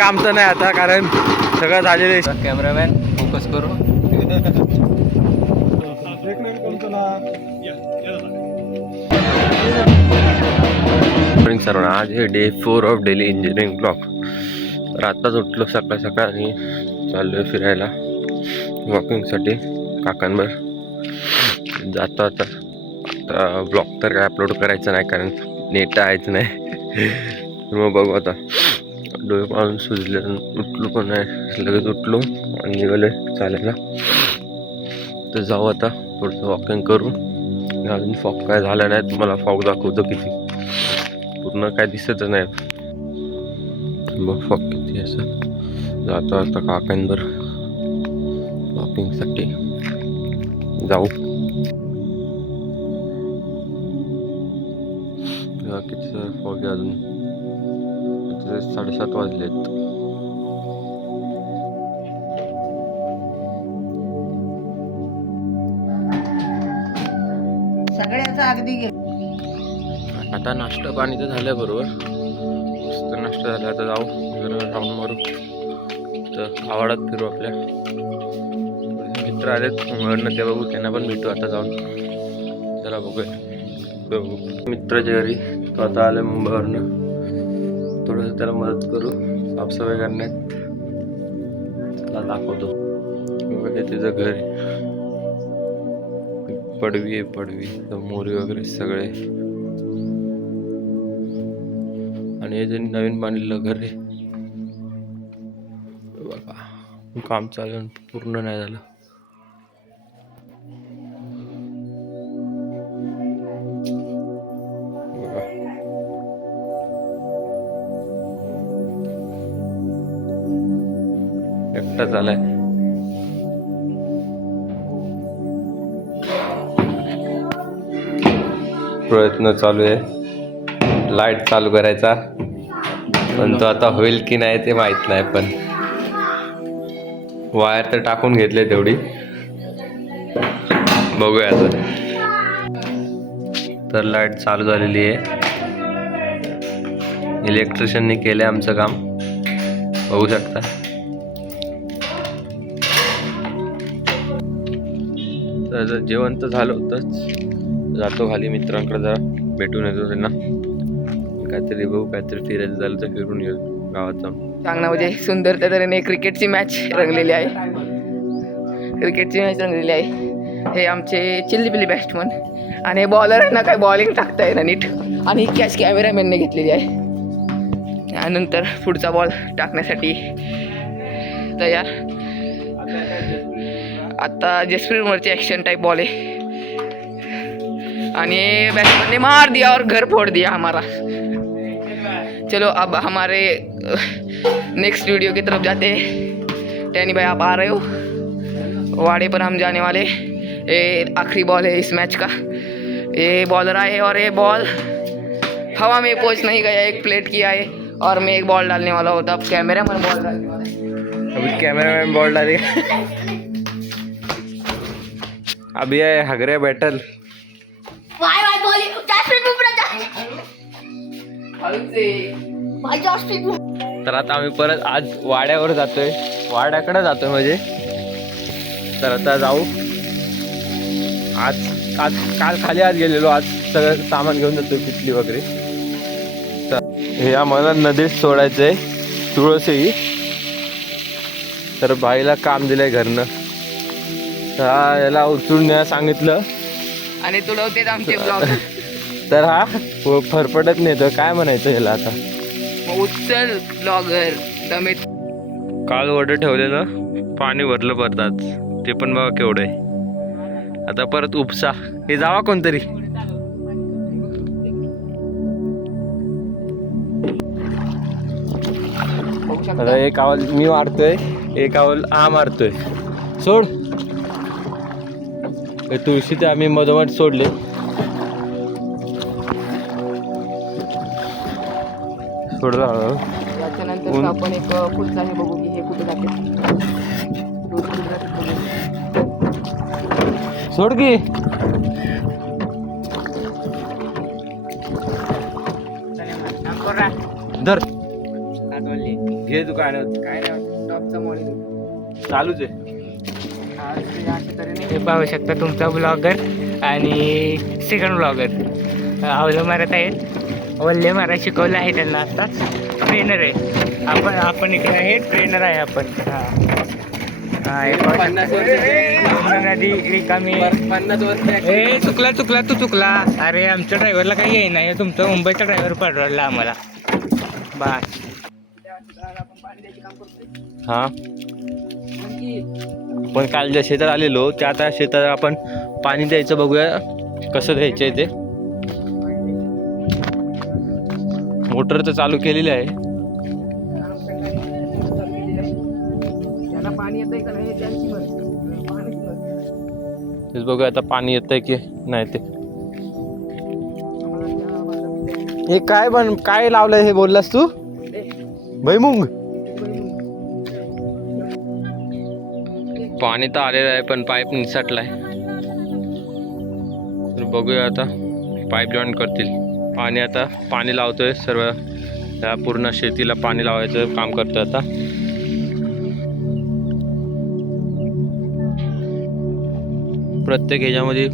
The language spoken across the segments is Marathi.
काम तर नाही आता, कारण सगळं झालेलं आहे. कॅमेरामॅन फोकस करू. सर्वांना आज हे day 4 of daily engineering block. तर आत्ताच उठलो सकाळ सकाळ आणि चाललोय फिरायला वॉकिंगसाठी काकांवर. जातो आता. ब्लॉग तर काय अपलोड करायचं नाही कारण नेट आहेच नाही. मग बघू आता. डोळे पाहून सुजले, उठलो पण नाही, लगेच उठलो आणि निघाले चालायला. तर जाऊ आता थोडंसं वॉकिंग करू. अजून फॉग काय झाला नाही, तुम्हाला फॉग दाखवतो किती, पूर्ण काय दिसतच नाही. मग फॉग किती असं. जातो आता काकांवर वॉकिंगसाठी. जाऊ. किती फॉग आहे अजून, 7:30 वाजलेत. सगळ्याचा अगदी आता नाश्ता पाणी तर झालं बरोबर, मस्त नाश्ता झाला. आता जाऊ जरा राऊंड मारू, तर आवाडात फिरू. आपल्या मित्र आलेत मुंबईवरनं, ते बघू, त्यांना पण भेटू आता जाऊन. जरा बघू मित्राच्या घरी. तो आता आलं मुंबईवरनं, थोडंसं त्याला मदत करू साफसफाई करण्यात. त्याला दाखवतो बघा त्याचं घर. पडवी मोरी वगैरे सगळे. आणि हे जे नवीन बांधलेलं घर आहे बघा, काम चालू पूर्ण नाही झालं. बघा एकटा झालाय. प्रयत्न चालू आहे लाईट चालू करायचा, पण तो आता होईल की नाही ते माहित नाही. पण वायर तर टाकून घेतले तेवढी, बघूया आता. तर लाईट चालू झालेली आहे. इलेक्ट्रिशियनने केले आमचं काम, बघू शकता. तर जेवण तर झालं होतंच. जातो खाली मित्रांकडे, जरा भेटून येतो त्यांना. काहीतरी बघू, काहीतरी फिरायचं झालं तर फिरून येऊ गावात जाऊन. चांगला सुंदर त्या तऱ्हेने क्रिकेटची मॅच रंगलेली आहे. हे आमचे चिल्लीपिल्ली बॅट्समन आणि बॉलरांना काय बॉलिंग टाकता येईल नीट. आणि कॅच कॅमेरामॅनने घेतलेली आहे. त्यानंतर पुढचा बॉल टाकण्यासाठी तयार. आता जसप्रीत बुमराहची ॲक्शन टाइप बॉल आहे आणि बैट्समैन ने मार दिया और घर फोड़ दिया हमारा. चलो अब हमारे नेक्स्ट वीडियो की तरफ जाते हैं. टैनी भाई आप आ रहे हो? वाड़े पर हम जाने वाले. ये आखिरी बॉल है इस मैच का. ये बॉलर आए और ये बॉल हवा में पहुंच नहीं गया, एक प्लेट किया है और मैं एक बॉल डालने वाला होता. अब कैमरामैन बॉल डालने वाला है. अभी कैमरामैन बॉल डालेगा. अभी है हगरे बैटल. तर आता आम्ही परत आज वाड्यावर जातोय, वाड्याकडे जातोय म्हणजे. तर आता जाऊ. आज काल खाली आज गेलेलो, आज सगळं सामान घेऊन जातोय, पिटली वगैरे. तर हे आम्हाला नदीत सोडायचंय तुळशी. तर बाईला काम दिलंय घरनं, तर याला उचलून न्या सांगितलं आणि तुडवतेच आमचे ब्लॉग. तर हा फरफटत नाही, तर काय म्हणायचं याला आता. उचल ब्लॉगर दमे. काल वड ठेवलेलं पाणी भरलं परतात, ते पण बघा केवढं आहे. आता परत उपसा. हे जावा कोणतरी. आता एक आवल मी मारतोय, एक आवल हा मारतोय. सोड. हे तुळशी ते आम्ही मधोमध सोडले. सोडला. याच्यानंतर आपण एक पुढचा हे बघू की हे कुठे जाते. सोड की. धर. घे तू काय नाही काय नाही टॉपचा मॉडेल चालूच आहे. हे पाहू शकता तुमचा ब्लॉगर आणि सेकंड ब्लॉगर आवलं मारत आहेत. वल्ले मारा शिकवलं आहे त्यांना आताच. ट्रेनर आहे आपण इकडे आहे. ट्रेनर आहे आपण. नदी रिकामी. 50 वर्ष चुकला तू चुकला. अरे आमच्या ड्रायव्हरला काही येई नाही. तुमचा मुंबईचा ड्रायव्हर पडला आम्हाला. बस हा पण काल ज्या शेतात आलेलो त्या आता शेतात आपण पाणी द्यायचं बघूया कसं द्यायचं आहे ते. मोटर तर चालू केलेली आहे. पाणी येतंय का नाही त्यांची तेच बघूया आता पाणी येतंय की नाही ते. हे काय लावलंय हे बोललास तू? भुईमुंग. पाणी तर आलेलं आहे पण पाईप निसटलाय. तर बघूया आता पाईप जॉईन करतील. पाणी लावतोय सर्व त्या पूर्ण शेतीला पाणी लावायचं काम करतोय आता. प्रत्येक ह्याच्यामध्ये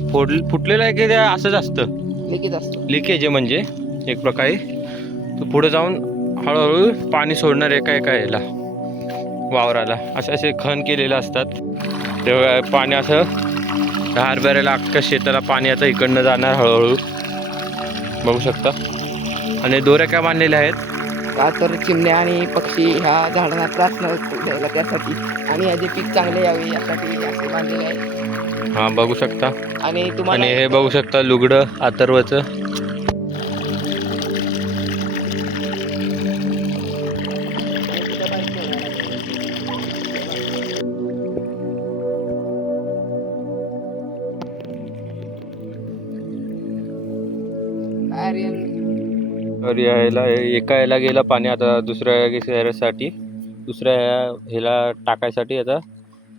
फुटलेलं आहे की ते असंच असतं. लिकेज असतो. लिकेज आहे म्हणजे एक प्रकारे. तो पुढे जाऊन हळूहळू पाणी सोडणार एका ह्याला वावराला असे खण केलेले असतात. तेव्हा पाणी असं हरभऱ्याला अख्ख्या शेताला पाणी आता इकडनं जाणार हळूहळू बघू शकता. आणि दोऱ्या काय बांधलेल्या आहेत का तर चिमण्या आणि पक्षी ह्या झाडांना त्रास न द्यायला त्यासाठी आणि याचे पीक चांगले यावे यासाठी असे बांधलेले आहे. हा बघू शकता. आणि तुम्हाला आणि हे बघू शकता लुगडं अथर्वचं. तर एका ह्याला गेलं पाणी आता दुसऱ्या शहरासाठी. दुसऱ्या ह्याला टाकायसाठी आता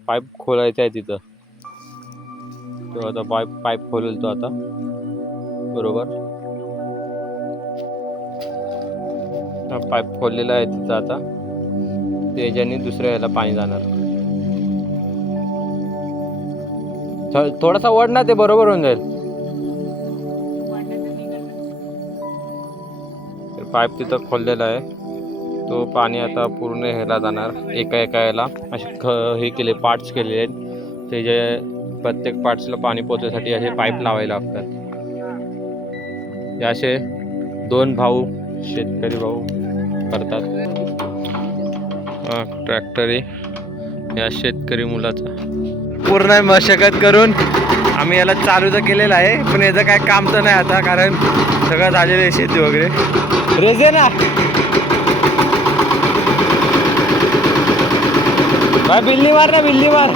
पाईप खोलायचा आहे तिथं. तो आता पाईप खोलेल तो आता बरोबर. पाईप खोललेला आहे तिथं आता. त्याच्याने दुसऱ्या ह्याला पाणी जाणार. थोडासा वड ना ते बरोबर होऊन जाईल. पाईप तिथं खोललेला आहे. तो पाणी आता पूर्ण ह्याला जाणार. एका ह्याला असे हे केले पार्ट्स केलेले आहेत. ते जे प्रत्येक पार्ट्सला पाणी पोचण्यासाठी असे पाईप लावायला लागतात. हे असे 2 भाऊ शेतकरी भाऊ करतात. ट्रॅक्टरी या शेतकरी मुलाचा पूर्ण मशागत करून आम्ही याला चालू तर केलेलं आहे. पण याचं काय काम तर नाही आता कारण सगळं झालेलं आहे शेती वगैरे. रेजे ना बिल्ली मार ना बिल्ली मार.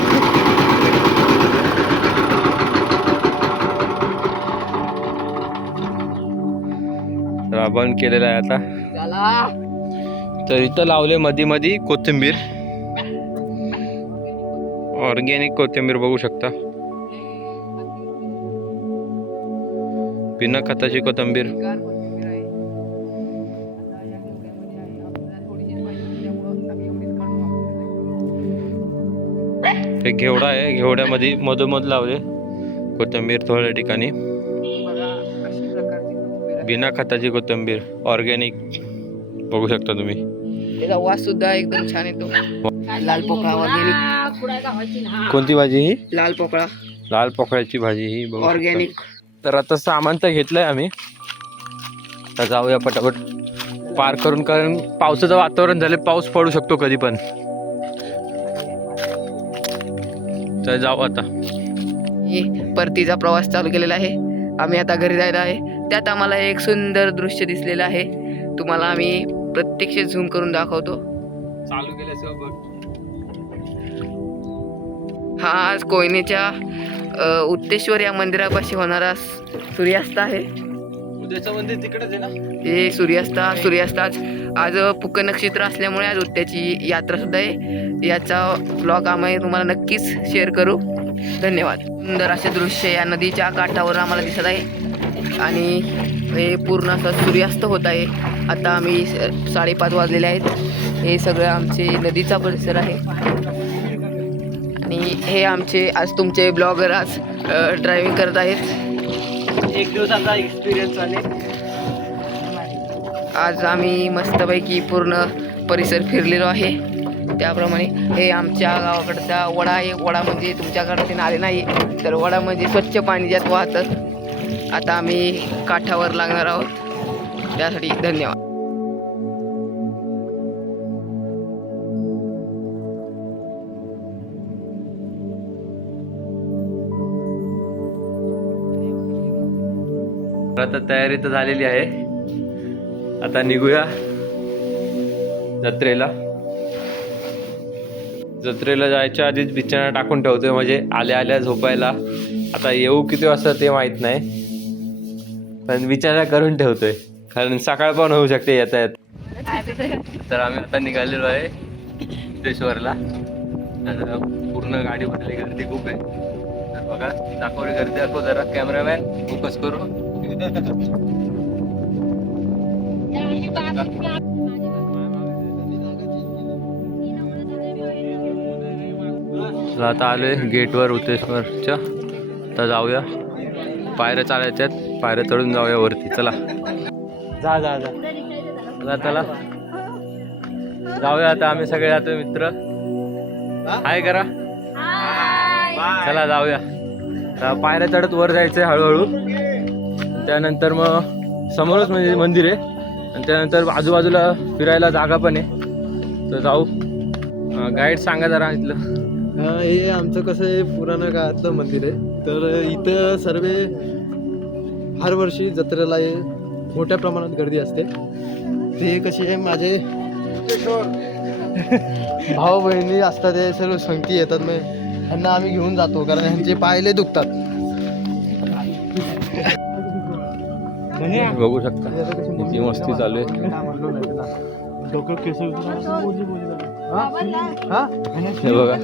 बंद केलेला आहे आता. तर इथं लावले मध्ये कोथिंबीर. ऑर्गॅनिक कोथिंबीर बघू शकता. बिना खताची कोथिंबीर. हे घेवडा आहे. घेवड्यामध्ये मधोमध लावले कोथिंबीर थोड्या ठिकाणी. बिना खताची कोथिंबीर ऑर्गॅनिक बघू शकता तुम्ही. त्याचा वास सुद्धा एकदम छान येतो. लाल पोकळा ऑर्गॅनिक. कोणती भाजी ही? लाल पोकळा. लाल पोकळ्याची भाजी ही बघू ऑर्गॅनिक. तर आता सामान तर घेतलंय आम्ही. तर जाऊया पटापट पार करून कारण पावसाचं वातावरण झालं. पाऊस पडू शकतो कधी पण. तर जाऊ आता. परतीचा प्रवास चालू केलेला आहे. आम्ही आता घरी जायला आहे. त्यात आम्हाला एक सुंदर दृश्य दिसलेलं आहे. तुम्हाला आम्ही प्रत्यक्ष झूम करून दाखवतो. चालू केल्यासोबत हा आज कोयनेच्या उत्तेश्वर या मंदिरापाशी होणारा सूर्यास्त आहे. उद्याचं मंदिर तिकडेच आहे ना. हे सूर्यास्त आज पुक नक्षत्र असल्यामुळे आज उत्त्याची यात्रा सुद्धा आहे. याचा ब्लॉग आम्ही तुम्हाला नक्कीच शेअर करू. धन्यवाद. सुंदर असे दृश्य या नदीच्या काठावर आम्हाला दिसत आहे आणि हे पूर्ण असं सूर्यास्त होत आहे. आता आम्ही 5:30 वाजलेले आहेत. हे सगळं आमचे नदीचा परिसर आहे आणि हे आमचे आज तुमचे ब्लॉगर आज ड्रायव्हिंग करत आहेत. एक दिवसाचा एक्सपिरियन्स आले. आज आम्ही मस्तपैकी पूर्ण परिसर फिरलेलो आहे. त्याप्रमाणे हे आमच्या गावाकडचा वडा आहे. वडा म्हणजे तुमच्याकडे आले नाही तर वडा म्हणजे स्वच्छ पाणी ज्यात वाहतं. आता आम्ही काठावर लागणार आहोत. त्यासाठी धन्यवाद. आता तयारी तर झालेली आहे. आता निघूया जत्रेला जायच्या आधीच बिछाना टाकून ठेवतोय म्हणजे आल्या आल्या झोपायला. आता येऊ किती वाजता ते माहित नाही पण बिछाना करून ठेवतोय कारण सकाळ पण होऊ शकते येता येत. तर आम्ही आता निघालेलो आहे सिद्धेश्वरला. पूर्ण गाडी भरली, गर्दी खूप आहे. तर बघा दाखवली गर्दी. दाखव जरा कॅमेरामॅन फोकस करू. आता आलोय गेटवर उतेश्वरच्या. आता जाऊया. पायऱ्या चालायच्यात, पायऱ्या चढून जाऊया वरती. चला जा जा जा चला चला जाऊया. आता आम्ही सगळे जातो मित्र. हाय करा. चला जाऊया. आता पायऱ्या चढत वर जायचंय हळूहळू. त्यानंतर मग समोरच म्हणजे मंदिर आहे आणि त्यानंतर आजूबाजूला फिरायला जागा पण आहे. तर जाऊ. गाईड सांगा जरा इथलं. हे आमचं कसं आहे पुराण काळातलं मंदिर आहे. तर इथं सर्व हर वर्षी जत्रेला मोठ्या प्रमाणात गर्दी असते. ते कसे आहे माझे भाऊ बहिणी असतात ते सर्व संगती येतात. मग ह्यांना आम्ही घेऊन जातो कारण ह्यांचे पायले दुखतात. बघू शकता किती मस्ती चालू आहे. हे बघा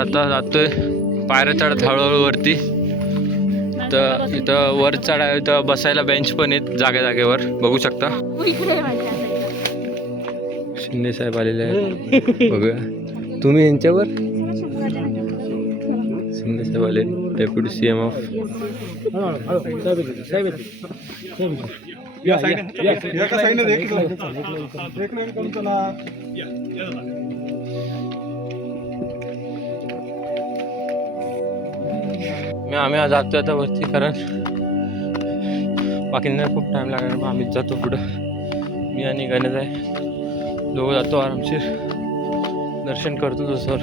आता जातोय पायऱ्या चढत हळूहळू वरती. तर इथं वर चढा, इथं बसायला बेंच पण आहेत जागे जागेवर. बघू शकता शिंदे साहेब आलेले आहेत. बघूया तुम्ही यांच्यावर. शिंदे साहेब आले, डेप्युटी CM ऑफ. आम्ही आज जातोय आता वरती कारण बाकींना खूप टाइम लागणार. मग आम्हीच जातो पुढं. मी आणि गणेश आहे, दोघं जातो आरामशीर. दर्शन करतो तसं.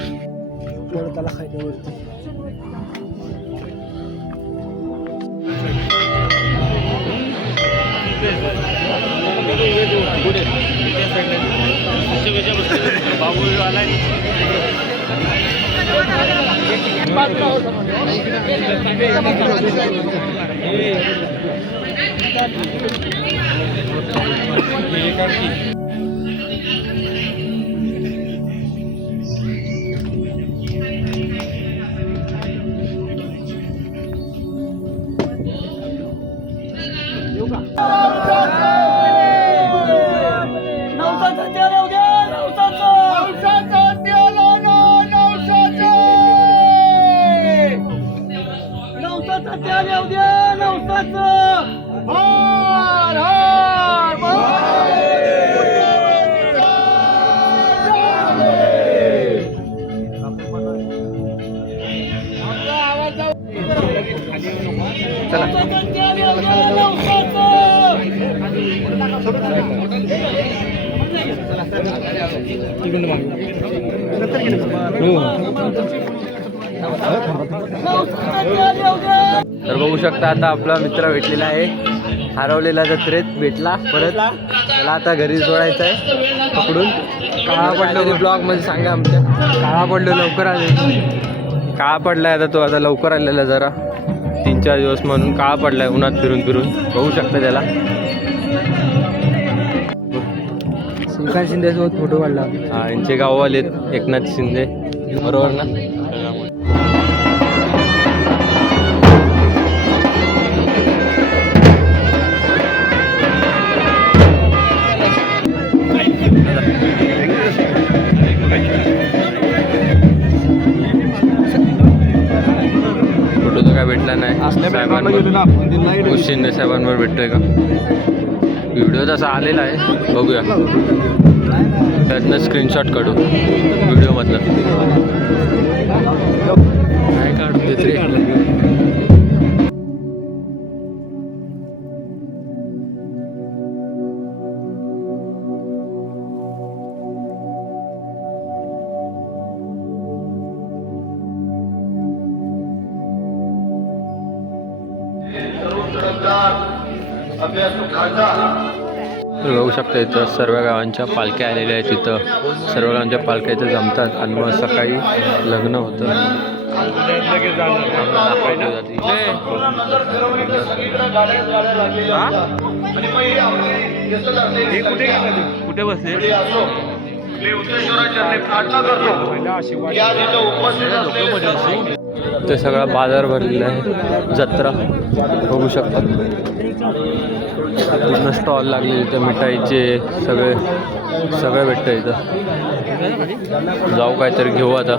तर बघू शकता आता आपला मित्र भेटलेला आहे. हरवलेला जत्रेत भेटला परत. त्याला आता घरी सोडायचं आहे पकडून. काळा पडलो ब्लॉग मध्ये सांगा आमच्या. काळा पडलो लवकर आले. काळा पडलाय आता तो. आता लवकर आलेला जरा 3-4 दिवस म्हणून काळा पडलाय उन्हात फिरून फिरून. बघू शकता त्याला. श्रीकांत शिंदे सोबत फोटो काढला. हा यांचे गाववाले एकनाथ शिंदे बरोबर ना. साहेबांवर शिंदे साहेबांवर भेटतोय का व्हिडिओ तसा आलेला आहे बघूया त्यातनं स्क्रीनशॉट काढू व्हिडिओमधलं काय काढून देत रे बघू शकता इथं सर्व गावांच्या पालख्या आलेल्या आहेत तिथं सर्व गावांच्या पालख्या इथं जमतात आणि मग सकाळी लग्न होतं कुठे बसले ते सगळा बाजार भरलेला आहे जत्रा बघू शकता पूर्ण स्टॉल लागले इथं मिठाईचे सगळे भेटतं इथं जाऊ काहीतरी घेऊ आता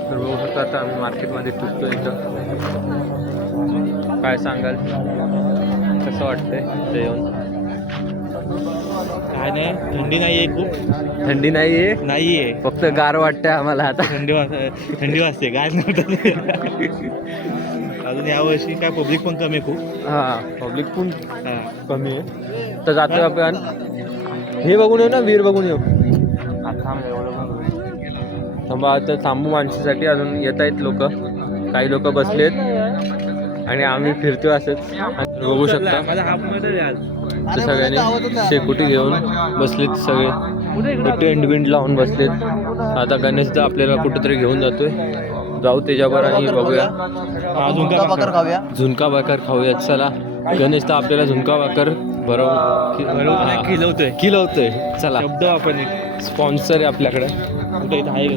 तर बघू शकता आता आम्ही मार्केटमध्ये फिरतो इथं काय सांगाल कसं वाटतंय ते येऊन काय नाही थंडी नाहीये खूप थंडी नाहीये फक्त गार वाटतंय आम्हाला आता थंडी वाजते काय नव्हतं अजून यावर्षी काय पब्लिक पण कमी आहे खूप हा पब्लिक पण कमी आहे तर जातोय आपण हे बघून येऊ ना वीर बघून येऊ थांबा आता थांबू माणसासाठी अजून येत आहेत लोक काही लोक बसलेत आणि आम्ही फिरतोय असंच बघू शकता ते सगळ्यांनी शेकोटी घेऊन बसलेत सगळे टेंट बिंट लावून बसलेत आता गणेशदा आपल्याला कुठेतरी घेऊन जातोय जाऊ त्याच्यावर आणि बघूया झुणका भाकर खाऊयात चला गणेशदा आपल्याला झुणका भाकर खिलवतोय चला शब्द आपण स्पॉन्सर आहे आपल्याकडे कुठे इथं आहे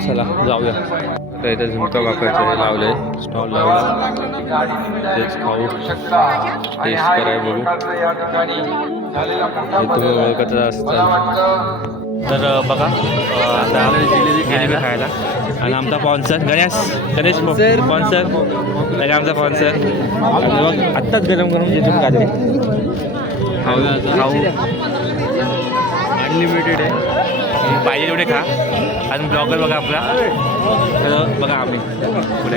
चला जाऊया तर इथे झुणका भाकरचे लावले स्टॉल लावला तेच खाऊ टेस्ट कराय बघू तुम्ही ओळखतच असता तर बघा आता जिलेबी खायला आणि आमचा स्पॉन्सर गणेश स्पॉन्सर आणि आमचा स्पॉन्सर आणि मग आत्ताच गरम जिथून काढले खाऊ अनलिमिटेड आहे पाहिजे तेवढे खा आणि ब्लॉगर बघा आपला तर बघा आम्ही पुढे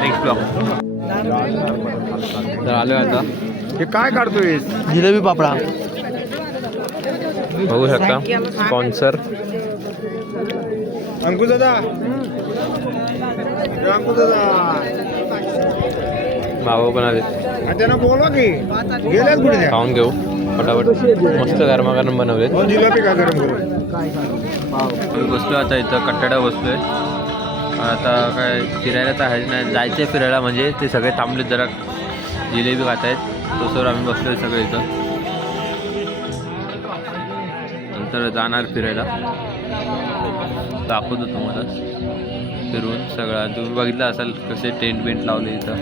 नेक्स्ट ब्लॉग तर आलो आता हे काय काढतोय जिलेबी पापडा बघू शकता स्पॉन्सर अंकुश दादा भाऊ पण आले त्यांना बोलवा की गेल्याच कुठे खाऊन घेऊ फटाफट मस्त गरमागरम बनवले जिलेबी का गरम करू बसलो आता इथं कट्टाडा बसलोय आता काय फिरायला तर आहेच नाही जायचं फिरायला म्हणजे ते सगळे थांबलेत जरा जिलेबी खात आहेत तसंवर आम्ही बसलोय सगळे इथं नंतर जाणार फिरायला दाखवतो तुम्हाला फिरून सगळं तुम्ही बघितलं असाल कसे टेंट बेंट लावले इथं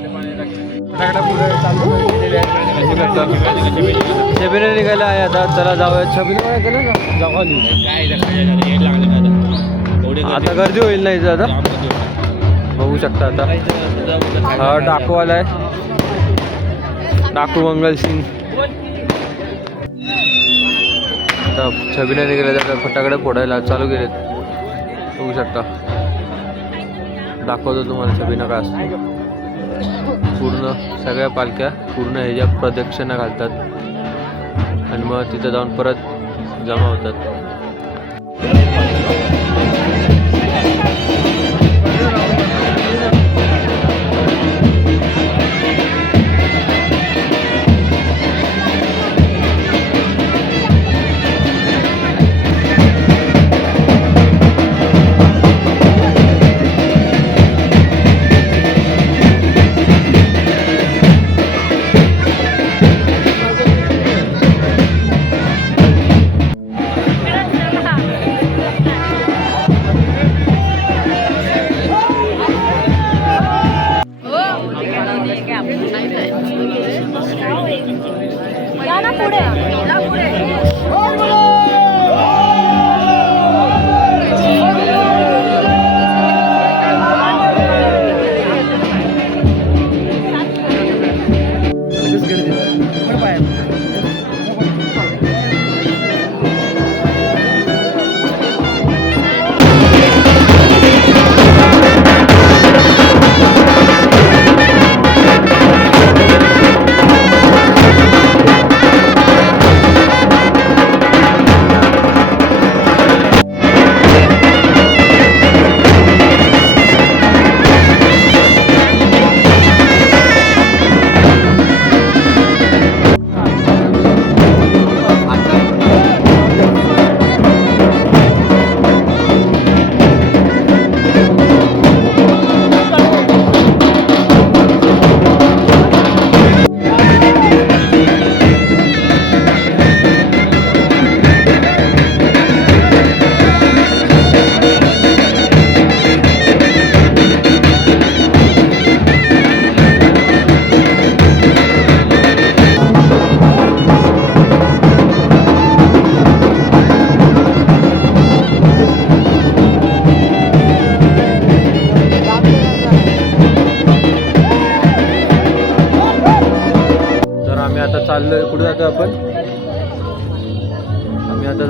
छबिना निघायला आहे आता चला जाऊया छबिना आता गर्दी होईल ना इथं आता बघू शकता आता हा डाकू आलाय डाकू मंगलसिंग आता छबिना निघाल्या तर फटाकडे फोडायला चालू केलेत बघू शकता दाखवतो तुम्हाला छबिना काय असतो पूर्ण सगळ्या पालख्या पूर्ण ह्याच्या प्रदक्षिणा घालतात आणि मग तिथं जाऊन परत जमा होतात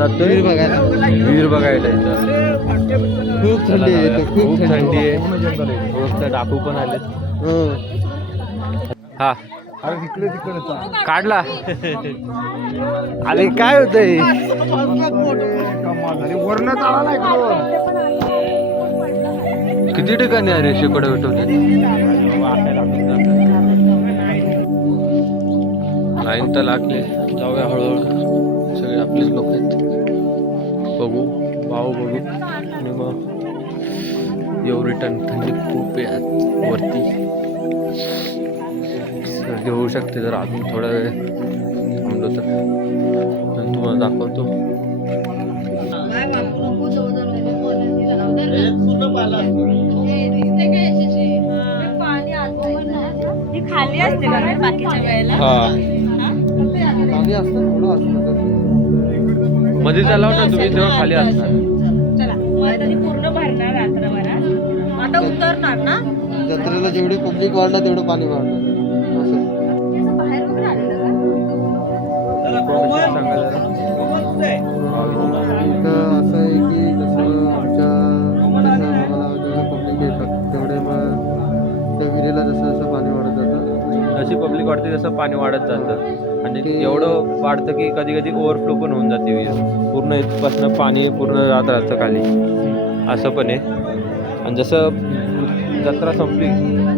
जातोय विहीर बघायला. विहीर बघायला इथं. खूप थंडी आहे इथं, खूप थंडी आहे. मस्त डाकू पण आले. हं. हा काढला. अरे काय होतंय? किती ठिकाणी अरे शेकडे भेटवले. लाईन तर लागली. जाऊया हळूहळू. सगळे आपलेच लोक आहेत. बघू भाऊ बघू आणि मग येऊ रिटर्न. थंडी खूप आहे आत वरती. सर्दी होऊ शकते जर अजून थोडा वेळ थांबलो तर. आणि तुम्हाला दाखवतो. खाली असते का बाकीच्या वेळेला हा पाणी असतं, थोडं असतं तसं. मध्ये चालाव ना तुम्ही तेव्हा खाली असणार. चला मग तरी पूर्ण भरणार रात्रभरात आता उतरणार ना जत्रेला जेवढी पब्लिक वाढणार तेवढं पाणी वाढणार असं. बाहेर वगैरे आलेलं सांगा जरा. इथं असं आहे की जसं आमच्या आम्हाला जेवढे पब्लिक येतात तेवढे मग त्या विहिरीला जसं जसं पाणी वाढत जातं. जशी पब्लिक वाढते तसं पाणी वाढत जातं. आणि एवढं वाढतं की कधी कधी ओव्हरफ्लो पण होऊन जाते विहीर. पूर्ण इथपासनं पाणी पूर्ण जात राहतं खाली. असं पण आहे. आणि जसं जत्रा संपली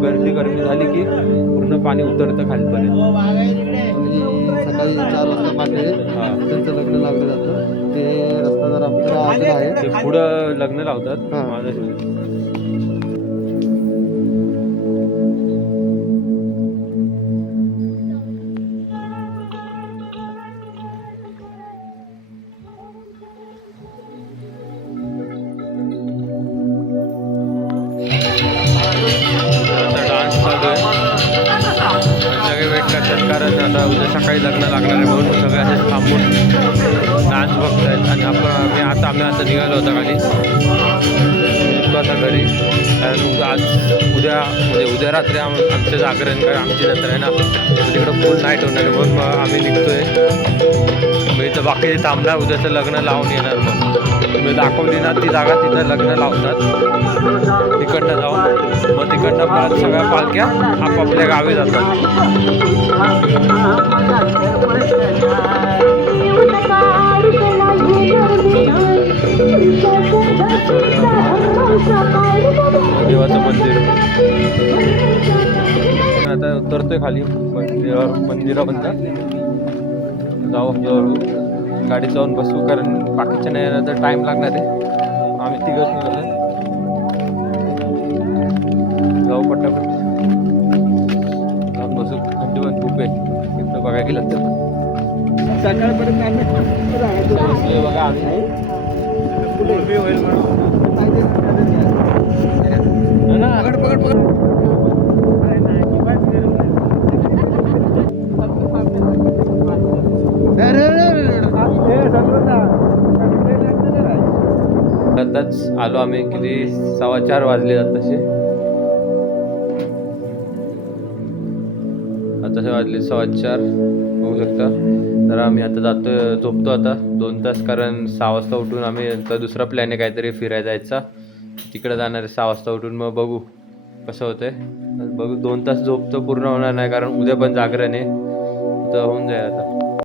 गर्दी कमी झाली की पूर्ण पाणी उतरतं खालीपर्यंत. आणि सकाळी 4 वाजता पाणी हां त्यांचं लग्न लागलं जातं. ते रस्ता जर आपल्याला अजून आहे. ते पुढं लग्न लावतात. हां. माझं डान्स चालू आहे. सगळे वेट करतात कारण आता उद्या सकाळी लग्न लागणार आहे म्हणून सगळे असे थांबून डान्स बघतायत. आणि आम्ही आता निघालो होतो खाली. निघतो आता घरी. कारण उद्या म्हणजे रात्री आमचं जागरण कारण आमची जत्रा आहे ना तिकडं फुल नाईट होणार आहे म्हणून मग आम्ही निघतोय. मग इथं बाकीचे थांबणार उद्याचं लग्न लावून येणार. मग तुम्ही दाखवली ना ती जागा तिथं लग्न लावतात. तिकडनं जाऊन मग तिकडनं परत सगळ्या पालख्या आपापल्या गावी जातात. देवाचं मंदिर. आता उतरतोय खाली मंदिरापर्यंत. जाऊ हळूहळू गाडीत जाऊन बसू कारण बाकीच्या नाही येणार तर टाईम लागणार आहे. आम्ही तिघच निघालो. जाऊ पटापट जाऊन बसू. थंडी पण खूप आहे इथं बघायला गेलं तर. सकाळपर्यंत बघा आम्ही आताच आलो आम्ही. किती 4:15 वाजले जात तसे. आता वाजले 4:15 होऊ शकता. तर आम्ही आता जातो झोपतो आता 2 तास कारण 6 वाजता उठून आम्ही नंतर दुसरा प्लॅन आहे काहीतरी फिरायला जायचा. तिकडे जाणार आहे 6 वाजता उठून. मग बघू कसं होतंय. बघू 2 तास झोप तर पूर्ण होणार नाही कारण उद्या पण जागरण आहे तर होऊन जाईल आता.